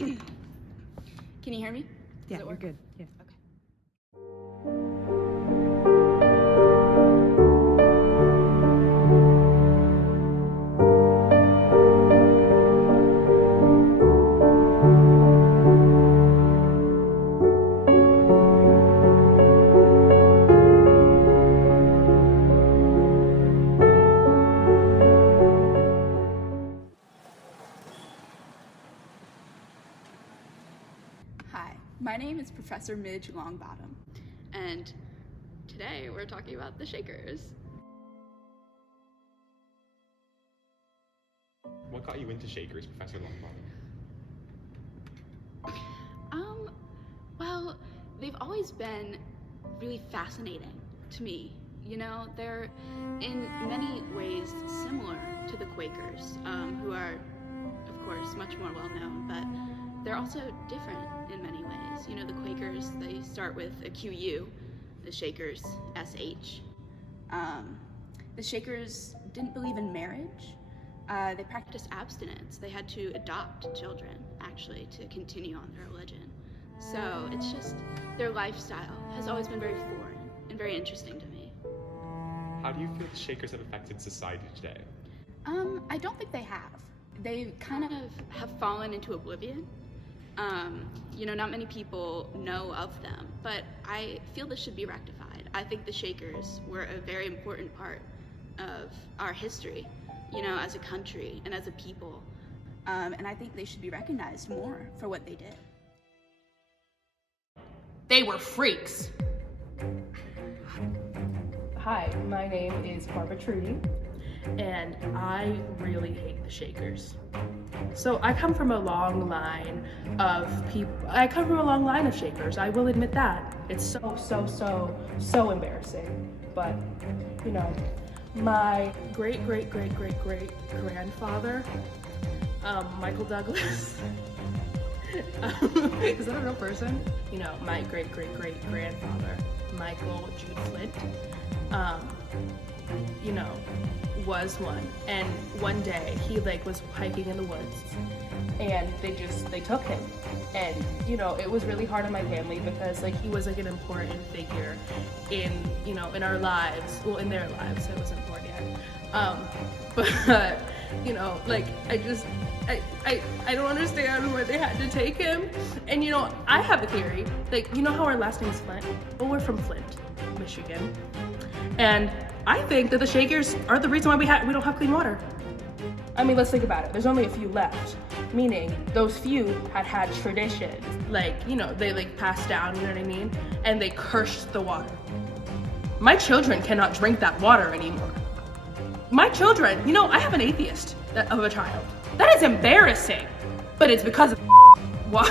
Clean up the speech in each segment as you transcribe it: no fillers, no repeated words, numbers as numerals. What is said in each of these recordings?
Can you hear me? Yeah, you're good. Yeah. Okay. Hi, my name is Professor Midge Longbottom, and today we're talking about the Shakers. What got you into Shakers, Professor Longbottom? Well, they've always been really fascinating to me. You know, they're in many ways similar to the Quakers, who are, of course, much more well known, but they're also different in many ways. You know, the Quakers, they start with a QU, the Shakers, SH. The Shakers didn't believe in marriage. They practiced abstinence. They had to adopt children, actually, to continue on their religion. So it's just, their lifestyle has always been very foreign and very interesting to me. How do you feel the Shakers have affected society today? I don't think they have. They kind of have fallen into oblivion. You know, not many people know of them, but I feel this should be rectified. I think the Shakers were a very important part of our history, you know, as a country and as a people. And I think they should be recognized more for what they did. They were freaks. Hi, my name is Barbara Trudy. And I really hate the Shakers. So I come from a long line of people. I come from a long line of Shakers. I will admit that. It's so embarrassing. But, you know, my great grandfather, Michael Douglas. Is that a real person? You know, my great grandfather, Michael Jude Flint, you know, was one. And one day he was hiking in the woods and they took him. And, you know, it was really hard on my family because he was an important figure in, you know, in our lives. Well, in their lives, it wasn't born yet. But, you know, I don't understand why they had to take him. And, you know, I have a theory. You know how our last name is Flint? Well, we're from Flint, Michigan. And I think that the Shakers are the reason why we don't have clean water. I mean, let's think about it. There's only a few left, meaning those few had traditions. You know, they passed down, you know what I mean? And they cursed the water. My children cannot drink that water anymore. My children, you know, I have an atheist of a child. That is embarrassing, but it's because of water.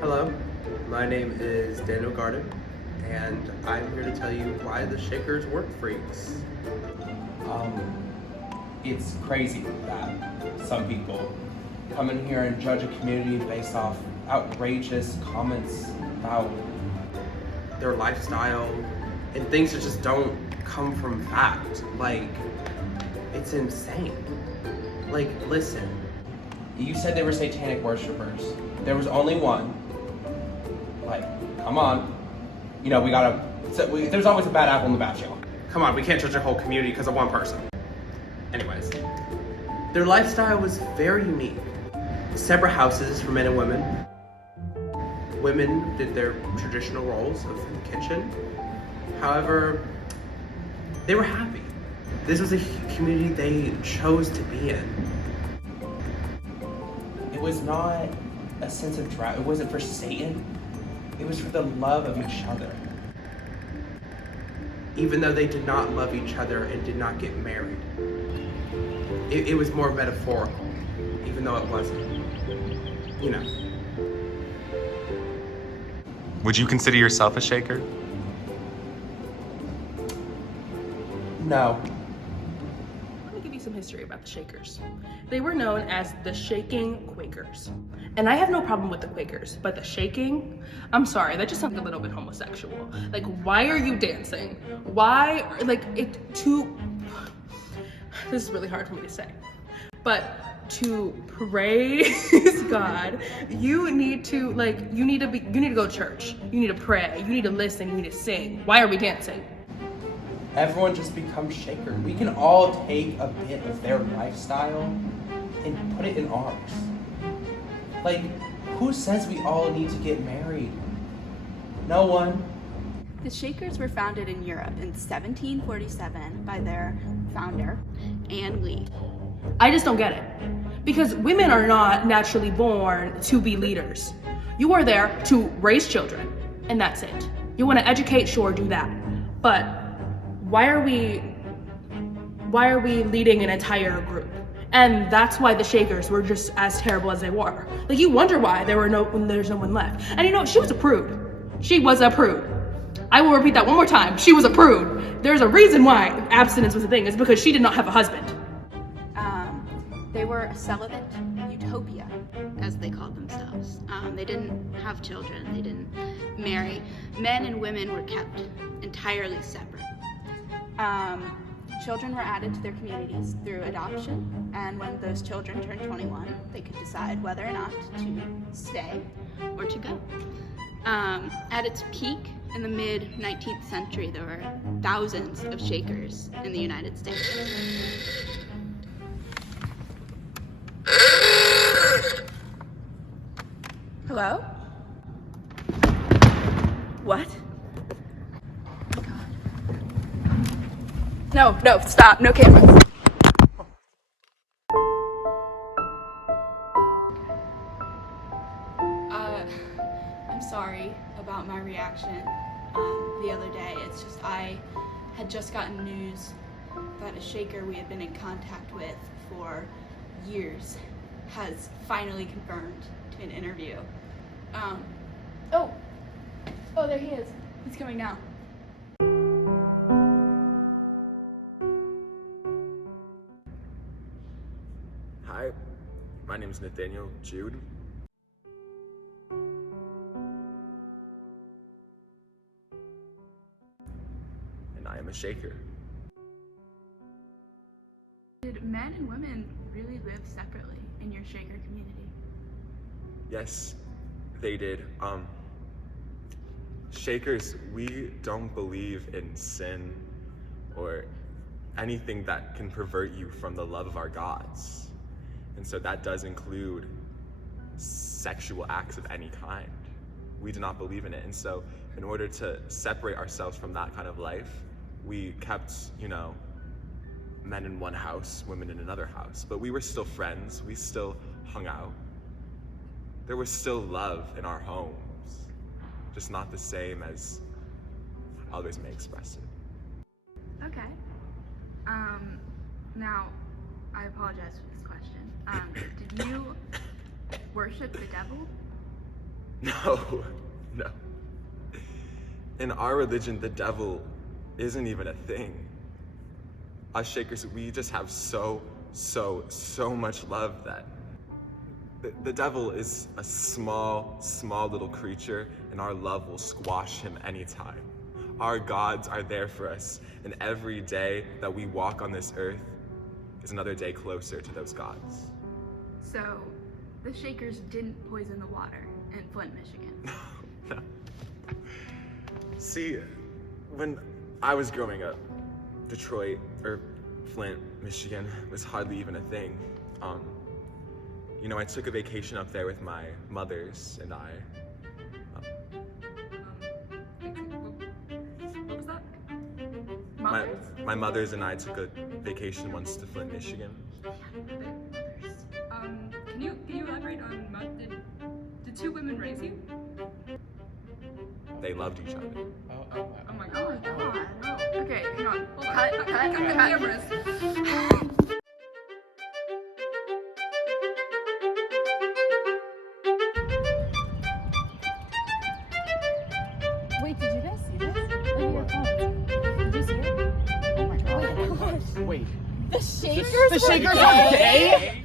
Hello, my name is Daniel Garden, and I'm here to tell you why the Shakers weren't freaks. It's crazy that some people come in here and judge a community based off outrageous comments about Their lifestyle and things that just don't come from fact. It's insane. Listen. You said they were satanic worshipers. There was only one. Come on. You know, there's always a bad apple in the batch, y'all. Come on, we can't judge a whole community because of one person. Anyways, their lifestyle was very unique. Separate houses for men and women. Women did their traditional roles of the kitchen. However, they were happy. This was a community they chose to be in. It was not a sense of drive. It wasn't for Satan. It was for the love of each other. Even though they did not love each other and did not get married. It was more metaphorical, even though it wasn't. You know. Would you consider yourself a Shaker? No. Let me give you some history about the Shakers. They were known as the Shaking Quakers. And I have no problem with the Quakers, but the shaking, I'm sorry, that just sounds a little bit homosexual. Like, why are you dancing? Why, like, this is really hard for me to say, but to praise God, you need to go to church. You need to pray. You need to listen. You need to sing. Why are we dancing? Everyone just becomes Shaker. We can all take a bit of their lifestyle and put it in ours. Like, who says we all need to get married? No one. The Shakers were founded in Europe in 1747 by their founder, Anne Lee. I just don't get it. Because women are not naturally born to be leaders. You are there to raise children, and that's it. You want to educate, sure, do that. But why are we leading an entire group? And that's why the Shakers were just as terrible as they were. Like, you wonder why there's no one left. And you know, she was a prude. She was a prude. I will repeat that one more time. She was a prude. There's a reason why abstinence was a thing. It's because she did not have a husband. They were a celibate utopia, as they called themselves. They didn't have children. They didn't marry. Men and women were kept entirely separate. Children were added to their communities through adoption, and when those children turned 21, they could decide whether or not to stay or to go. At its peak in the mid-19th century, there were thousands of Shakers in the United States. Hello? What? No, stop, no cameras. I'm sorry about my reaction the other day. It's just I had just gotten news that a Shaker we had been in contact with for years has finally confirmed to an interview. Oh, there he is. He's coming now. Hi, my name is Nathaniel Jude. And I am a Shaker. Did men and women really live separately in your Shaker community? Yes, they did. Shakers, we don't believe in sin or anything that can pervert you from the love of our gods. And so that does include sexual acts of any kind. We do not believe in it. And so in order to separate ourselves from that kind of life, we kept, men in one house, women in another house. But we were still friends. We still hung out. There was still love in our homes, just not the same as others may express it. Okay. Now, I apologize for this question. Did you worship the devil? No. In our religion, the devil isn't even a thing. Us Shakers, we just have so much love that the devil is a small little creature, and our love will squash him anytime. Our gods are there for us, and every day that we walk on this earth is another day closer to those gods. So, the Shakers didn't poison the water in Flint, Michigan. No. See, when I was growing up, Detroit, or Flint, Michigan was hardly even a thing. I took a vacation up there with my mothers and I. What was that? My mothers and I took a vacation once to Flint, Michigan. Can you elaborate on did two women raise you? They loved each other. Oh my god. Oh. Okay, hang on. Cut the cameras. Wait, did you guys see this? Look at your phone. Did you see it? Oh my god. Wait, The Shakers are gay?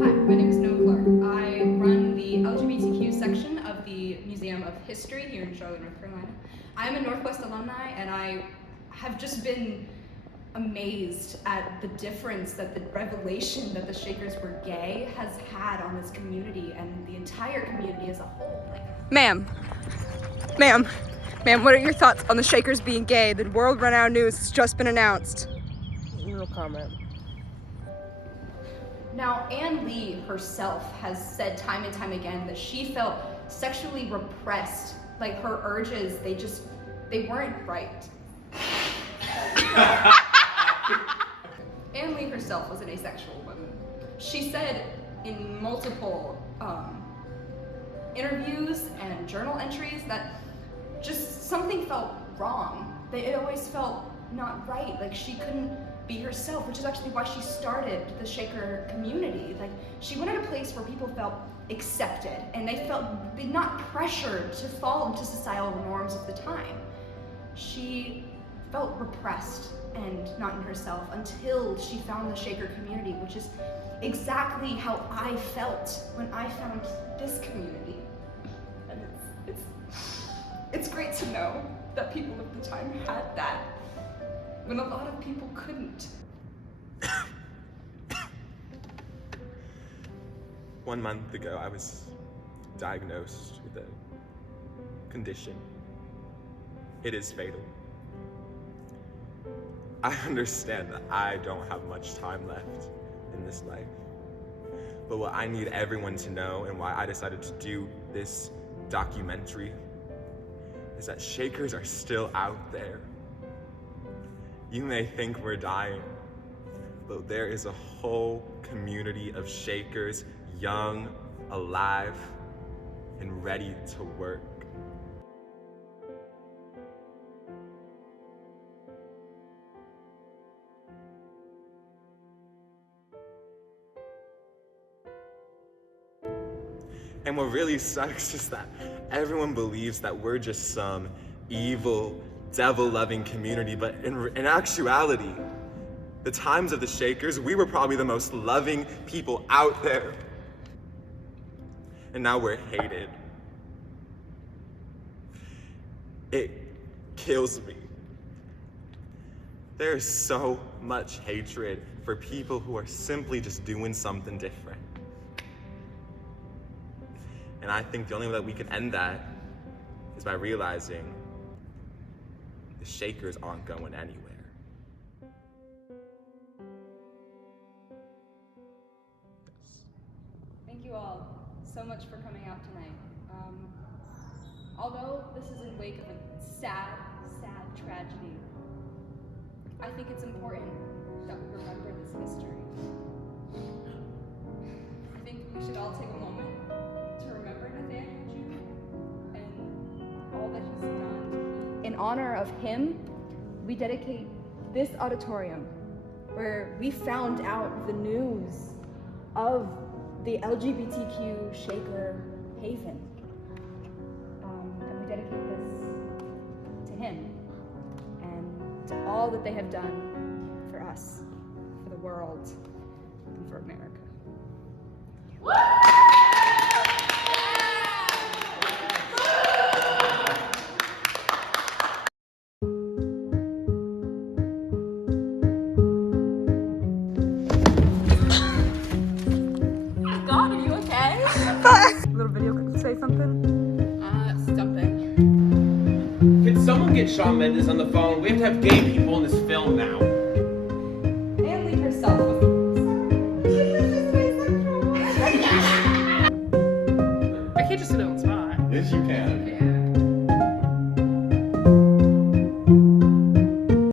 Hi, my name is Noah Clark. I run the LGBTQ section of the Museum of History here in Charlotte, North Carolina. I'm a Northwest alumni, and I have just been amazed at the difference that the revelation that the Shakers were gay has had on this community and the entire community as a whole. Ma'am, what are your thoughts on the Shakers being gay? The world-renowned news has just been announced. No comment. Now, Ann Lee herself has said time and time again that she felt sexually repressed, like her urges, they weren't right. Ann Lee herself was an asexual woman. She said in multiple interviews and journal entries that just something felt wrong. It always felt not right, like she couldn't be herself, which is actually why she started the Shaker community. Like, she wanted a place where people felt accepted and they felt not pressured to fall into societal norms of the time. She felt repressed and not in herself until she found the Shaker community, which is exactly how I felt when I found this community. And it's great to know that people at the time had that when a lot of people couldn't. 1 month ago, I was diagnosed with a condition. It is fatal. I understand that I don't have much time left in this life. But what I need everyone to know, and why I decided to do this documentary, is that Shakers are still out there. You may think we're dying, but there is a whole community of Shakers, young, alive, and ready to work. And what really sucks is that everyone believes that we're just some evil, devil-loving community, but in actuality, the times of the Shakers, we were probably the most loving people out there. And now we're hated. It kills me. There is so much hatred for people who are simply just doing something different. And I think the only way that we can end that is by realizing the Shakers aren't going anywhere. Thank you all so much for coming out tonight. Although this is in wake of a sad, sad tragedy, I think it's important that we remember this history. I think we should all take a moment to remember Nathaniel Jr. and all that he's done. In honor of him, we dedicate this auditorium where we found out the news of the LGBTQ Shaker Haven. And we dedicate this to him and to all that they have done for us, for the world, and for America. God, are you okay? Little video, could you say something? Something. Can someone get Shawn Mendes on the phone? We have to have gay people in this film now. Ann Lee herself was I can't just sit on the spot. Yes, you can.